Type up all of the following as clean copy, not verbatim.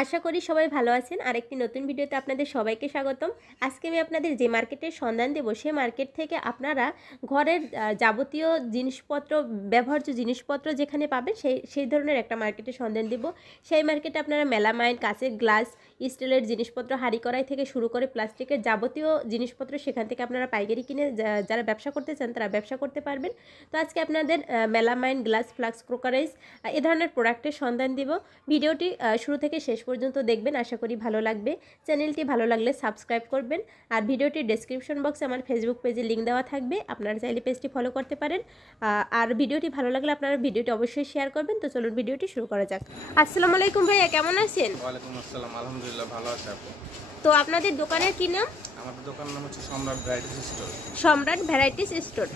আশা করি সবাই ভালো আছেন। আরেকটি নতুন ভিডিওতে আপনাদের সবাইকে স্বাগতম। আজকে আমি আপনাদের যে মার্কেটের সন্ধান দেব, সেই মার্কেট থেকে আপনারা ঘরের যাবতীয় জিনিসপত্র, ব্যবহার্য জিনিসপত্র যেখানে পাবেন সেই ধরনের একটা মার্কেটের সন্ধান দেব। সেই মার্কেটে আপনারা মেলামাইন, কাঁচের গ্লাস, স্টিলের জিনিসপত্র, হাঁড়ি কড়াই থেকে শুরু করে প্লাস্টিকের যাবতীয় জিনিসপত্র সেখান থেকে আপনারা পাইকারি কিনে যারা ব্যবসা করতে চান তারা ব্যবসা করতে পারবেন। তো আজকে আপনাদের মেলামাইন, গ্লাস, ফ্লাস্ক, ক্রোকারাইজ এ ধরনের প্রোডাক্টের সন্ধান দিব। ভিডিওটি শুরু থেকে শেষ পর্যন্ত দেখবেন, আশা করি ভালো লাগবে। চ্যানেলটি ভালো লাগলে সাবস্ক্রাইব করবেন। আর ভিডিওটির ডেসক্রিপশন বক্সে আমার ফেসবুক পেজে লিঙ্ক দেওয়া থাকবে, আপনারা চাইলে পেজটি ফলো করতে পারেন। আর ভিডিওটি ভালো লাগলে আপনারা ভিডিওটি অবশ্যই শেয়ার করবেন। তো চলুন ভিডিওটি শুরু করা যাক। আসসালামু আলাইকুম ভাইয়া, কেমন আছেন? ওয়ালাইকুম আসসালাম, আলহামদুলিল্লাহ ভালো আছি। আপনি? তো আপনাদের দোকানের কি নাম? আমাদের দোকানের নাম হচ্ছে সম্রাট ভ্যারাইটিস স্টোর। সম্রাট ভ্যারাইটিস স্টোর।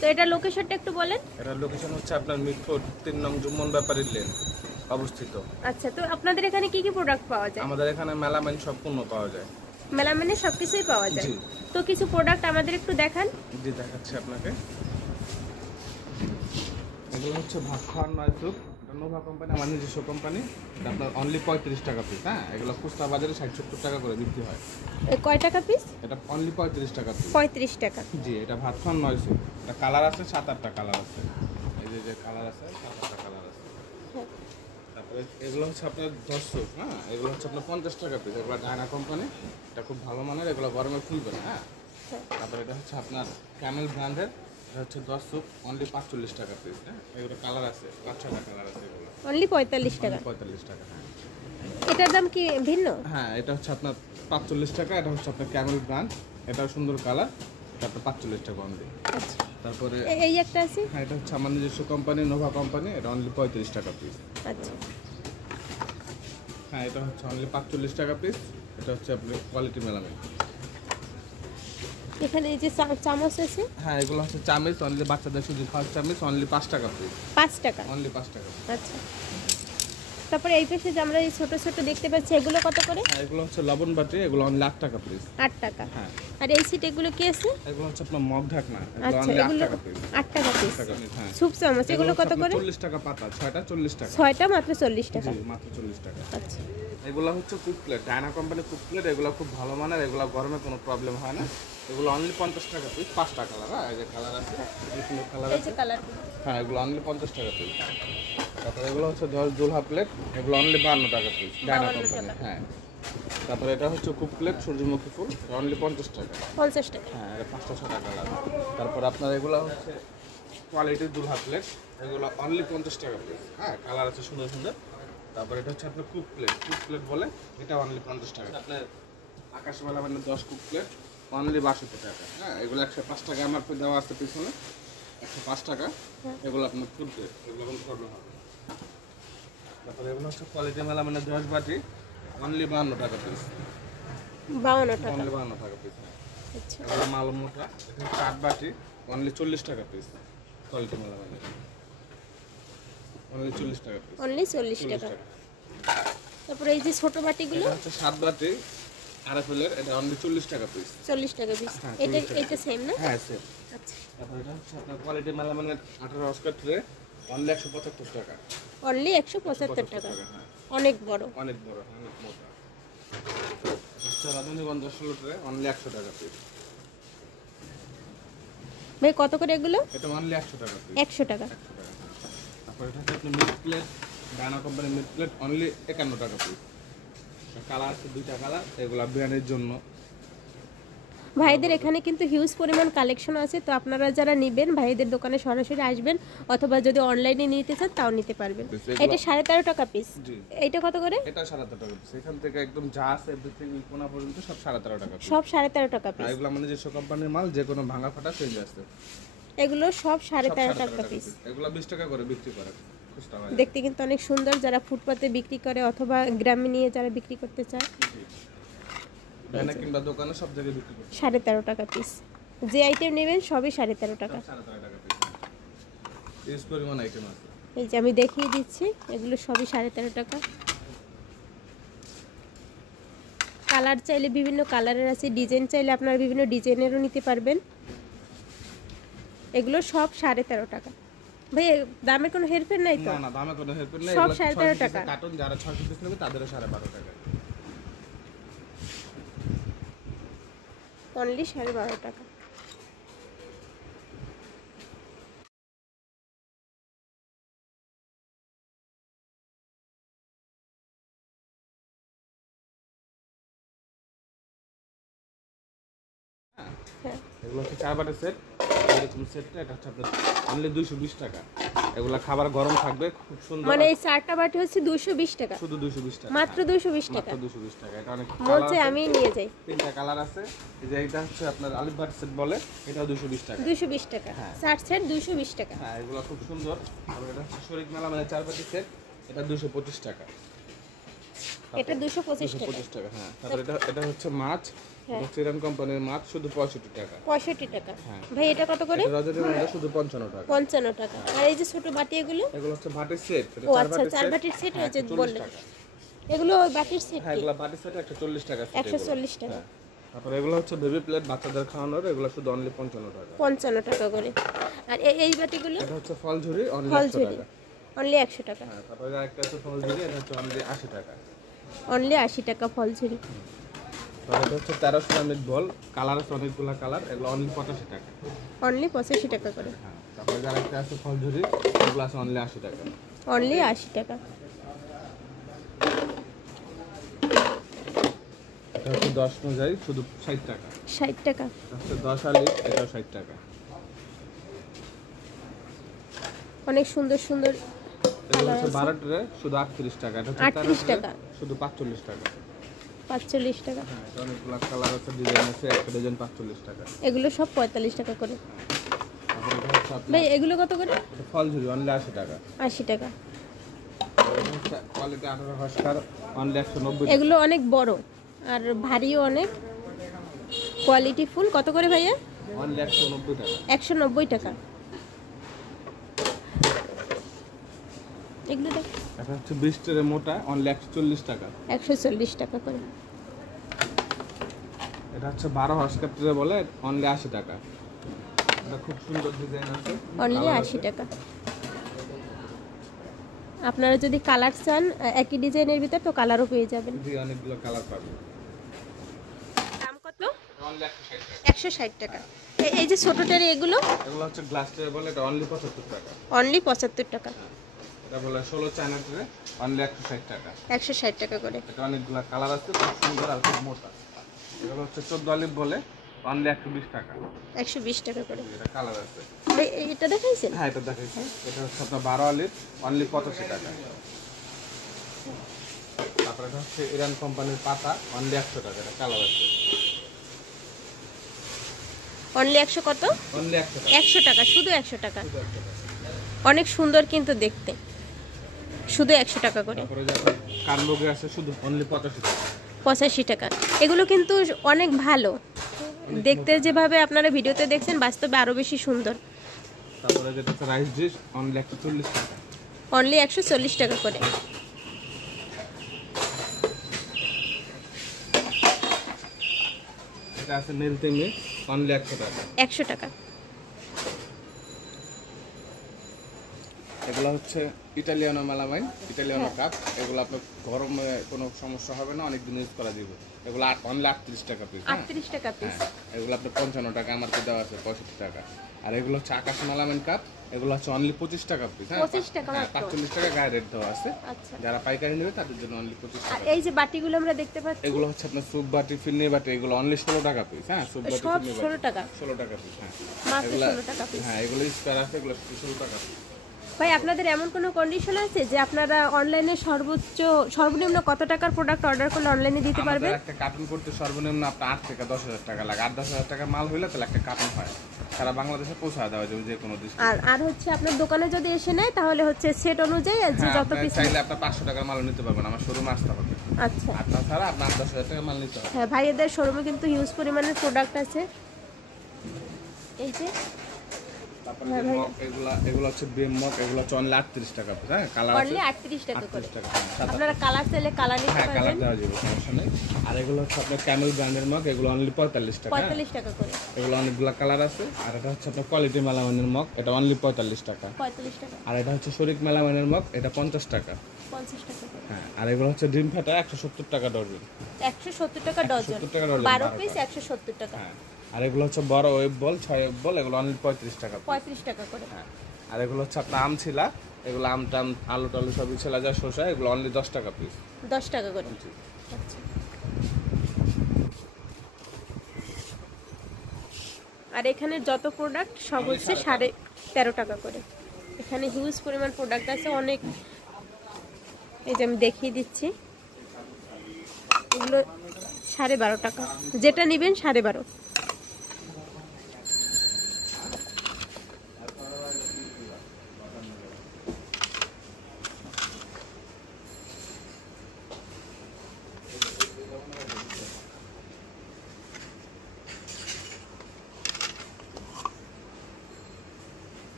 তো এটা লোকেশনটা একটু বলেন। এটার লোকেশন হচ্ছে আপনার মিরপুর 3 নং জুম্মন ব্যাপারী লেন অবস্থিত। আচ্ছা, তো আপনাদের এখানে কি কি প্রোডাক্ট পাওয়া যায়? আমাদের এখানে মেলামাইন সব পণ্য পাওয়া যায়। মেলামাইনে সবকিছুই পাওয়া যায়। জি। তো কিছু প্রোডাক্ট আমাদের একটু দেখান। জি, দেখাচ্ছি আপনাকে। এগুলো হচ্ছে ভাত খাওয়ার নয় স্যুপ, এটা নোভা কোম্পানি, আমার নিজস্ব কোম্পানি। এটা আপনার অনলি 35 টাকা পিস। হ্যাঁ, এগুলো খুচরা বাজারে 60-70 টাকা করে বিক্রি হয়। কয় টাকা পিস? এটা অনলি 35 টাকা পিস। 35 টাকা। জি, এটা ভাত খাওয়ার নয় স্যুপ। এটা কালার আছে 7-8টা কালার আছে। এই যে কালার আছে 7-8টা কালার আছে। তারপরে এগুলো হচ্ছে আপনার 10 স্যুপ। হ্যাঁ, এগুলো হচ্ছে আপনার 50 টাকা পিস। এগুলো ডায়না কোম্পানি, এটা খুব ভালো মানের, এগুলো গরমে ফুলবে না। হ্যাঁ, তারপরে এটা হচ্ছে আপনার ক্যামেল ব্র্যান্ডের, এটা হচ্ছে 10 স্যুপ, অনলি 45 টাকা পিস। হ্যাঁ, এগুলো কালার আছে 5-6টা কালার আছে। এগুলো অনলি 45 টাকা। 45 টাকা। হ্যাঁ, এটার দাম কি ভিন্ন? হ্যাঁ, এটা হচ্ছে আপনার 45 টাকা। এটা হচ্ছে আপনার ক্যামেল ব্র্যান্ড, এটাও সুন্দর কালার, এটা আপনার 45 টাকা অনলি। আচ্ছা, তারপরে এই একটা আছে। হ্যাঁ, এটা হচ্ছে আমার নিজস্ব কোম্পানি, নোভা কোম্পানি, এটা অনলি 35 টাকা পিস। আচ্ছা, হ্যাঁ, এটা হচ্ছে অনলি 45 টাকা পিস। এটা হচ্ছে আপনার কোয়ালিটি মেলামাইন। এখানে এই যে চামচ আছে। হ্যাঁ, এগুলো হচ্ছে চামচ, অনলি বাচ্চাদের শুধু খাওয়ার চামচ, অনলি 5 টাকা পিস। 5 টাকা। অনলি 5 টাকা। আচ্ছা, তারপরে এই পাশে যে আমরা এই ছোট ছোট দেখতে পাচ্ছি, এগুলো কত করে? হ্যাঁ, এগুলো হচ্ছে লবণ বাটি, এগুলো অনলি 8 টাকা পিস। 8 টাকা। হ্যাঁ, আর এই সিট এগুলো কি আছে? এগুলো হচ্ছে আপনার মগ ঢাকনা, এগুলো আচ্ছা, অনলি 8 এগুলো টাকা পিস। 8 টাকা পিস। 8 টাকা পিস। হ্যাঁ, সুপ চামচ এগুলো কত করে? 40 টাকা পাতা, 6টা 40 টাকা। 6টা মাত্র 40 টাকা। জি, মাত্র 40 টাকা। আচ্ছা, এগুলো হচ্ছে cook plate, Diana company cook plate, এগুলো খুব ভালো মানের, এগুলো গরমে কোনো প্রবলেম হয় না। এগুলো অনলি 50 টাকা পিস, 5টা কালার। হ্যাঁ, এই যে কালার আছে, এই সুন্দর কালার এই আছে। যে কালার। হ্যাঁ, এগুলো অনলি 50 টাকা পিস। তারপরে এগুলো হচ্ছে 10 জুলহা প্লেট, এগুলো অনলি 52 টাকা পিস, ডায়না 52 কোম্পানি। টাকা। হ্যাঁ, তারপরে এটা হচ্ছে কুক প্লেট সূর্যমুখী ফুল, অনলি 50 টাকা। 50 টাকা। হ্যাঁ, এটা 5টা 6টা কালার। তারপর আপনার এগুলো হচ্ছে কোয়ালিটির জুলহা প্লেট, এগুলো অনলি 50 টাকা পিস। হ্যাঁ, কালার আছে সুন্দর সুন্দর। তারপর এটা হচ্ছে আপনার কুক প্লেট বলে, এটা অনলি 50 টাকা। আপনার আকাশবালা মানে 10 কুক প্লেট, অনলি 62 টাকা। হ্যাঁ, এগুলো 105 টাকা এমআরপি দেওয়া আছে পিছনে, 105 টাকা। এগুলো আপনার ফুড প্লেট, এগুলো কোনো প্রবলেম হবে না। তারপরে এগুলো হচ্ছে কোয়ালিটি মেলা মানে 10 বাটি, অনলি 52 টাকা পিস। 52 টাকা। অনলি 52 টাকা পিস। আচ্ছা, এগুলো মাল মোটা, এটা হচ্ছে 8 বাটি, অনলি 40 টাকা পিস। কোয়ালিটি মেলা মানে অনলি 40 টাকা পিস। অনলি 40 টাকা। তারপরে এই যে ছোট বাটিগুলো, এটা হচ্ছে 7 বাটি আরএফএলের, এটা অনলি 40 টাকা পিস। 40 টাকা পিস। হ্যাঁ, এটা 40 টাকা। এটা সেম না? হ্যাঁ, সেম। আচ্ছা, তারপর এটা হচ্ছে আপনার কোয়ালিটি মেলা মানে 18 অস্কার ট্রে, অনলি 175 টাকা। অনলি 175 টাকা। হ্যাঁ, অনেক বড়। অনেক বড়, অনেক মোটা। হচ্ছে রজনীগন্ধা 16 ট্রে, অনলি 100 টাকা পিস। ভাই কত করে এগুলো? এটা অনলি 100 টাকা পিস। 100 টাকা। 100 টাকা। তারপর এটা হচ্ছে আপনার মিড প্লেট, ডায়না কোম্পানির মিড প্লেট, অনলি 51 টাকা পিস। কালার আছে 2টা কালার, এগুলা বিরিয়ানির জন্য। ভাইদের এখানে কিন্তু হিউজ পরিমাণ কালেকশন আছে। তো আপনারা যারা নেবেন ভাইদের দোকানে সরাসরি আসবেন, অথবা যদি অনলাইনে নিতে চান তাও নিতে পারবেন। এটা 13.5 টাকা পিস। জি, এইটা কত করে? এটা 13.5 টাকা পিস। এখান থেকে একদম যা আছে এভরিথিং কোনা পর্যন্ত সব 13.5 টাকা পিস। সব 13.5 টাকা আর পিস। এগুলো মানে যে কোম্পানির মাল, যে কোনো ভাঙা ফাটা চেঞ্জ আছে। এগুলো সব সব 13.5 টাকা পিস। এগুলো 20 টাকা করে বিক্রি করে খুচরা বাজারে। দেখতে কিন্তু অনেক সুন্দর, যারা ফুটপাতে বিক্রি করে অথবা গ্রামে নিয়ে যারা বিক্রি করতে চায়। ডায়না কিংবা দোকানে সব জায়গায় বিক্রি করে 13.5 টাকা পিস। যে আইটেম নেবেন সবই 13.5 টাকা। 13.5 টাকা পিস। ইউজ পরিমাণ আইটেম আছে। এই যে আমি দেখিয়ে দিচ্ছি, এগুলো সবই 13.5 টাকা। কালার চাইলে বিভিন্ন কালারের আছে, ডিজাইন চাইলে আপনারা বিভিন্ন ডিজাইনেরও নিতে পারবেন। এগুলো সব 13.5 টাকা। ভাই দামের কোনো হেরফের নাই তো? না না, দামে কোনো হেল্প নেই। সব এগুলো 13.5 টাকা টাকা। কার্টুন, যারা 600 পিস নেবে তাদেরও 12.5 টাকা। অনলি 12.5 টাকা। হ্যাঁ এগুলো হচ্ছে 4 বাটের সেট, এরকম সেটটা এটা হচ্ছে আপনার অনলি 220 টাকা। এগুলা খাবার গরম থাকবে, খুব সুন্দর। মানে এই 4টা বাটি হচ্ছে 220 টাকা, শুধু 220 টাকা, মাত্র 220 টাকা। মাত্র 220 টাকা। এটা অনেক বলছে আমি নিয়ে যাই। 3টা কালার আছে। এই যে এটা হচ্ছে আপনার আলিফ বাট সেট বলে, এটাও 220 টাকা। 220 টাকা, 60 সেট 220 টাকা। হ্যাঁ, এগুলো খুব সুন্দর। আর এটা হচ্ছে শরীক মেলা মানে 4 বাটি সেট, এটা 225 টাকা। এটা 225 টাকা। 225 টাকা, হ্যাঁ। তারপর এটা হচ্ছে মাছ, হ্যাঁ। এটা চিরান কোম্পানির মাছ, শুধু 65 টাকা। 65 টাকা। হ্যাঁ। ভাই এটা কত করে? এটা রজনীর মধ্যে শুধু 55 টাকা। 55 টাকা। আর এই যে ছোট বাটি এগুলো? এগুলো হচ্ছে ভাটের সেট, এটা ও 4 আচ্ছা, বাটির 4 সেট। বাটির সেট হ্যাঁ, হচ্ছে 140 বললেন। টাকা। এগুলো ওই বাটির সেট হ্যাঁ, কি? এগুলো বাটির সেট 140 টাকা সেট। 140 টাকা। হ্যাঁ। তারপর এগুলো হচ্ছে বেবি প্লেট, বাচ্চাদের খাওয়ানোর, এগুলো শুধু অনলি 55 টাকা। 55 টাকা করে। আর এই বাটিগুলো? এটা হচ্ছে ফলঝুরি, অনলি 100 ফলঝুরি টাকা। অনলি 100 টাকা। হ্যাঁ, তারপর আরেকটা আছে ফলঝুরি, এটা হচ্ছে অনলি 80 টাকা। অনলি 80 টাকা ফলঝুরি। তারপর এটা হচ্ছে 13 সিরামিক বল, কালার আছে অনেকগুলো কালার, এগুলো অনলি 85 টাকা। অনলি 85 টাকা করে। হ্যাঁ, তারপর আরেকটা আছে ফলঝুরি, এগুলো আছে অনলি 80 টাকা। অনলি 80 টাকা। এটা হচ্ছে 10 অনুযায়ী শুধু 60 টাকা। 60 টাকা। এটা হচ্ছে 10 আলি, এটাও 60 টাকা। অনেক সুন্দর সুন্দর এটা হচ্ছে 12 ট্রে, শুধু 38 টাকা। এটা হচ্ছে 38 13 টাকা। শুধু 45 টাকা। 45 টাকা। হ্যাঁ, এটা অনেকগুলো কালার আছে, ডিজাইন আছে, একটা ডিজাইন 45 টাকা। এগুলো সব 45 টাকা করে। তারপর এটা হচ্ছে আপনার ভাই এগুলো কত করে? এটা ফলঝুরি, অনলি 80 টাকা। 80 টাকা। এটা হচ্ছে কোয়ালিটি 18 হর্সপাওয়ার, অনলি 190 টাকা। এগুলো অনেক বড় আর ভারীও অনেক, কোয়ালিটি ফুল। কত করে ভাইয়া? অনলি 190 টাকা। 190 টাকা। এগুলো দেখ, এটা হচ্ছে 20 ট্রে মোটা, অনলি 140 টাকা। 140 টাকা করে। এটা হচ্ছে 12 হর্সপাওয়ার ট্রে বলে, অনলি 80 টাকা। এটা খুব সুন্দর ডিজাইন আছে, অনলি কালার 80 আছে। টাকা। আপনারা যদি কালার চান একই ডিজাইনের ভিতর, তো কালারও পেয়ে যাবেন। জি, অনেকগুলো কালার পাবেন। দাম কত? অনলি 160 টাকা। 160 টাকা। এই যে ছোটটার এগুলো? এগুলো হচ্ছে গ্লাস ট্রে বলে, এটা অনলি 75 টাকা। অনলি 75 টাকা। এটা বলে 16 চায়না ট্রে, অনলি 160 টাকা। 160 টাকা করে। এটা অনেকগুলো কালার আছে, খুব সুন্দর আর খুব মোটা। এগুলো হচ্ছে 14 আলিফ বলে, অনলি 120 টাকা। 120 টাকা করে। এটা কালার আছে। ভাই এটা দেখাইছেন? হ্যাঁ, এটা দেখাইছি। এটা হচ্ছে আপনার 12 আলিফ, অনলি 85 টাকা। তারপরে এটা হচ্ছে ইরান কোম্পানির পাতা, অনলি 100 টাকা। এটা কালার আছে। অনলি 100 কত? অনলি 100 টাকা। 100 টাকা, শুধু 100 টাকা। শুধু 100 টাকা। অনেক সুন্দর কিন্তু দেখতে, শুধু 100 টাকা করে। তারপরে যখন কানবগে আছে, শুধু অনলি 85 টাকা। 85 টাকা। এগুলো কিন্তু অনেক ভালো দেখতে, যেভাবে আপনারা ভিডিওতে দেখছেন বাস্তবে আরো বেশি সুন্দর। তারপরে যেটা হচ্ছে রাইস ডিশ, অনলি 140 টাকা। অনলি 140 টাকা করে। এটা আছে মেলতে মিক্স, অনলি 100 টাকা। 100 টাকা। এগুলো হচ্ছে ইটালিয়ানো মেলামাইন, ইটালিয়ানো কাপ। এগুলো আপনার গরমে কোনো সমস্যা হবে না, অনেক দিন ইউজ করা যাবে। এগুলো অনলি 38 টাকা পিস। 38 টাকা পিস। এগুলো আপনার 55 টাকা, আমার তো দেওয়া আছে 65 টাকা। আর এগুলো হচ্ছে আকাশ মেলামাইন কাপ, এগুলো হচ্ছে অনলি 25 টাকা পিস। 25 টাকা মাত্র। 45 টাকা গায়ে রেট দেওয়া আছে। আচ্ছা। যারা পাইকারি নেবে তাদের জন্য অনলি 25 আর টাকা। এই যে বাটিগুলো আমরা দেখতে পাচ্ছি, এগুলো হচ্ছে আপনার স্যুপ বাটি, ফিরনি বাটি, এগুলো অনলি 16 টাকা পিস। হ্যাঁ, স্যুপ বাটি, সব ফিরনি 16 বাটি টাকা। 16 টাকা পিস। হ্যাঁ, মাত্র এগুলা 16 টাকা পিস। হ্যাঁ, এগুলো স্কয়ার আছে, এগুলো 16 টাকা পিস। ভাই আপনাদের এমন কোনো কন্ডিশন আছে যে আপনারা অনলাইনে সর্বনিম্ন কত টাকার প্রোডাক্ট অর্ডার করলে অনলাইনে দিতে পারবেন? আমাদের একটা কার্টুন করতে সর্বনিম্ন আপনার 8 থেকে 10,000 টাকা লাগে। 8-10,000 টাকা মাল হইলে তাহলে একটা কার্টুন হয়, সারা বাংলাদেশে পৌঁছা দেওয়া যাবে যে কোনো ডিস্ট্রিক্টে। আর হচ্ছে আপনার দোকানে যদি এসে নেয় তাহলে হচ্ছে সেট অনুযায়ী যে হ্যাঁ, যত আপনি পিস। চাইলে আপনার 500 টাকার মাল নিতে পারবেন, আমার শোরুমে আসতে হবে। আচ্ছা। আর তাছাড়া আপনার 10,000 টাকার মাল নিতে হবে। হ্যাঁ, ভাইয়েদের শোরুমে কিন্তু হিউজ পরিমাণের প্রোডাক্ট আছে। এই যে তারপরে যে মগ এগুলো হচ্ছে বিএম মগ, এগুলো হচ্ছে অনলি 38 টাকা পিস। হ্যাঁ, কালার আছে অনলি 38 টাকা করে। 38 টাকা। হ্যাঁ, আপনারা কালার চাইলে কালার নিতে হ্যাঁ, কালার পারবেন। দেওয়া যাবে, সমস্যা নেই। আর এগুলো হচ্ছে আপনার ক্যামেল ব্র্যান্ডের মগ, এগুলো অনলি 45 টাকা। 45 টাকা করে। এগুলো অনেকগুলো কালার আছে। আর এটা হচ্ছে আপনার কোয়ালিটি মেলামাইনের মগ, এটা অনলি 45 টাকা। 45 টাকা। আর এটা হচ্ছে শরিক মেলামাইনের মগ, এটা 50 টাকা। 50 টাকা করে। হ্যাঁ, আর এগুলো হচ্ছে ডিম ফাটা 170 টাকা ডজন। 170 টাকা ডজন। 170 টাকা ডজন, 12 পিস 170 টাকা। হ্যাঁ, আর এগুলো হচ্ছে বড় ওয়েব বল 6 ওয়েব বল, এগুলো অনলি 35 টাকা। 35 টাকা করে। হ্যাঁ, আর এগুলো হচ্ছে আপনার আম ছিলা, এগুলো আম টাম আলু টালু সবই ছিলা যা শসা, এগুলো অনলি 10 টাকা পিস। 10 টাকা করে। আচ্ছা। আর এখানে যত প্রোডাক্ট সব হচ্ছে 13.5 টাকা করে। এখানে হিউজ পরিমাণ প্রোডাক্ট আছে অনেক। এই যে আমি দেখিয়ে দিচ্ছি, এগুলো 12.5 টাকা, যেটা নেবেন 12.5।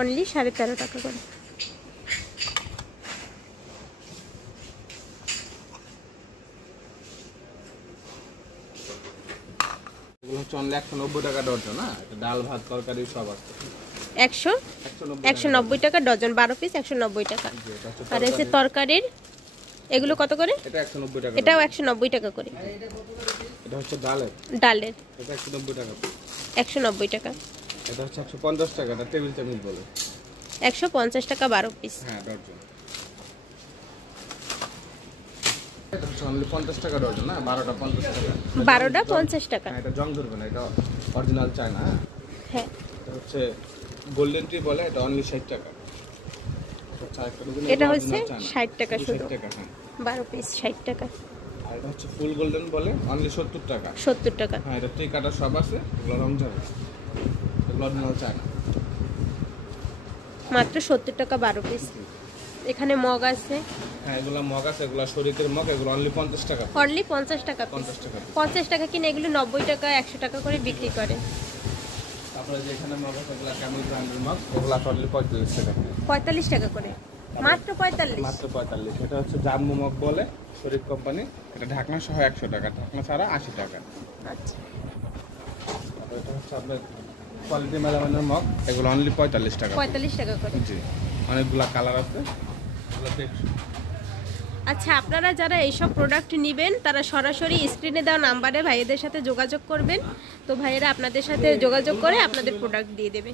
অনলি 13.5 টাকা করে। এগুলো হচ্ছে অনলি 190 টাকা ডজন। না, এটা ডাল ভাত তরকারি সব আছে। 190 টাকা ডজন, 12 পিস 190 টাকা। আর এসে তরকারির এগুলো কত করে? এটা 190 টাকা। এটাও 190 টাকা করে। এটা হচ্ছে ডালের, ডালের এটা 190 টাকা। 190 টাকা। এটা হচ্ছে 150 টাকা, এটা টেবিল চামিচ বলে। 150 টাকা 12 পিস। হ্যাঁ, ডজন। এটা হচ্ছে অনলি 50 টাকা ডজন। না, 12টা 50 টাকা। 12টা 50 টাকা। হ্যাঁ, এটা জং ধরবে না, এটা অরিজিনাল চায়না। হ্যাঁ, এটা হচ্ছে গোল্ডেন টি বলে, এটা অনলি 60 টাকা। এটা হচ্ছে 60 টাকা শুধু। 60 টাকা। হ্যাঁ, 12 পিস 60 টাকা। আর এটা হচ্ছে ফুল গোল্ডেন বলে, অনলি 70 টাকা। 70 টাকা। হ্যাঁ, এটা টি কাটা সব আছে, এগুলো রং যাবে, এগুলো অরিজিনাল চায়না। মাত্র 70 টাকা 12 পিস। এখানে মগ আছে। হ্যাঁ, এগুলো মগ আছে, এগুলো শরীরের মগ, এগুলো অনলি 50 টাকা। অনলি 50 টাকা পিস। 50 টাকা। 50 টাকা কিনে এগুলো 90 টাকা 100 টাকা করে বিক্রি করে। তারপরে যে এখানে মগ আছে, এগুলো ক্যামেল ব্র্যান্ডের মগ, এগুলো অনলি 45 টাকা। 45 টাকা করে। মাত্র 45। মাত্র 45। এটা হচ্ছে জাম্বু মগ বলে, শরীর কোম্পানি, এটা ঢাকনা সহ 100 টাকা, ঢাকনা ছাড়া 80 টাকা। আচ্ছা। তারপরে এটা হচ্ছে আপনার কোয়ালিটি মেলামাইনের মগ, এগুলো অনলি 45 টাকা। 45 টাকা করে। জি, অনেকগুলা কালার আছে, এগুলো দেখুন। আচ্ছা, আপনারা যারা এইসব প্রোডাক্ট নেবেন তারা সরাসরি স্ক্রিনে দেওয়া নাম্বারে ভাইয়েদের সাথে যোগাযোগ করবেন। তো ভাইয়েরা আপনাদের সাথে যোগাযোগ করে আপনাদের প্রোডাক্ট দিয়ে দেবে।